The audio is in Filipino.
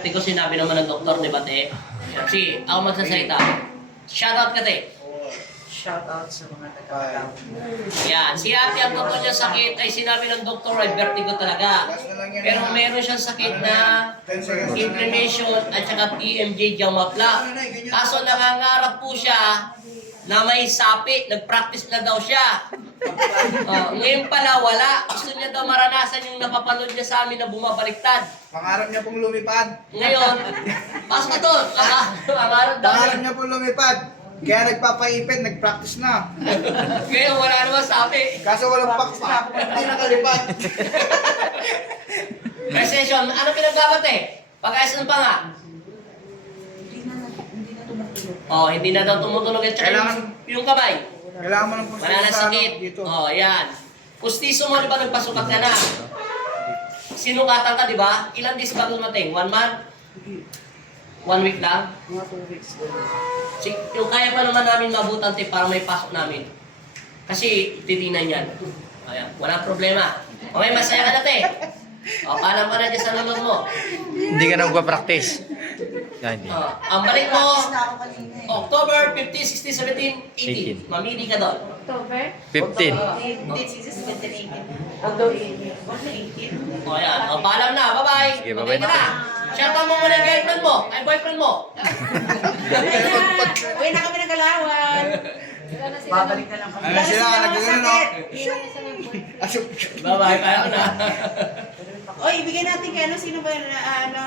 Hindi ko sinabi naman ng doktor ni Bate. Kasi ako magsasalita. Shoutout ka, te. Shoutout sa mga taga-Palawan. Yan. Si ate, ang totoo niya sakit ay sinabi ng doktor ay vertigo talaga. Pero meron siyang sakit na inflammation at saka TMJ Jamapla. Kaso nangangarap po siya na may sapi. Nag-practice na daw siya. Ngayon pala wala. Gusto niya daw maranasan yung napapanood niya sa amin na bumabaliktad. Pangarap niya pong lumipad. Ngayon, pasok ka doon. Pangarap daw. Pangarap niya pong lumipad. Kaya nagpapaipit, nag-practice na. Ngayon wala naman sapi. Kaso walang pakpak, hindi nakalipad. Recession, ano pinagbabat eh? Pag-ayos ng panga. Hindi na tumutulog. Oh, hindi na daw tumutulog at saka yung kamay. Kailangan mo ng pustiso Wala na sa sakit. dito. Oh, yan. Pustiso mo, di ba nagpasukat ka na? Sinukatan ka, di ba? Ilan days ba dumating? 1 month? 1 week lang? Mga 2 weeks ko. Yung kaya pa naman namin mabutan, te, para may pasok namin. Kasi titinan yan. Ayan, walang problema. Okay, masaya ka na, te. O, paalam ka na dyan sa nunod mo. Hindi ka na magpa-practice. Hindi. Ang balik mo, Practice na ako kanina eh. October 15, 16, 17, 18. Mamili ka doon. October? 15. Hindi, 6, 17, 18. Although 18. O yan. O, paalam na. Bye-bye. Sige, bye-bye Ka na. Shoutout mo muna yung girlfriend mo. Ay, boyfriend mo. Uy na kami ng Galawan. Wala na sila. Babalik na lang kami. Ayun sila, nagagano, no? Bye-bye. Paalam na. Oy, ibigay natin kay ano, sino ba, ano,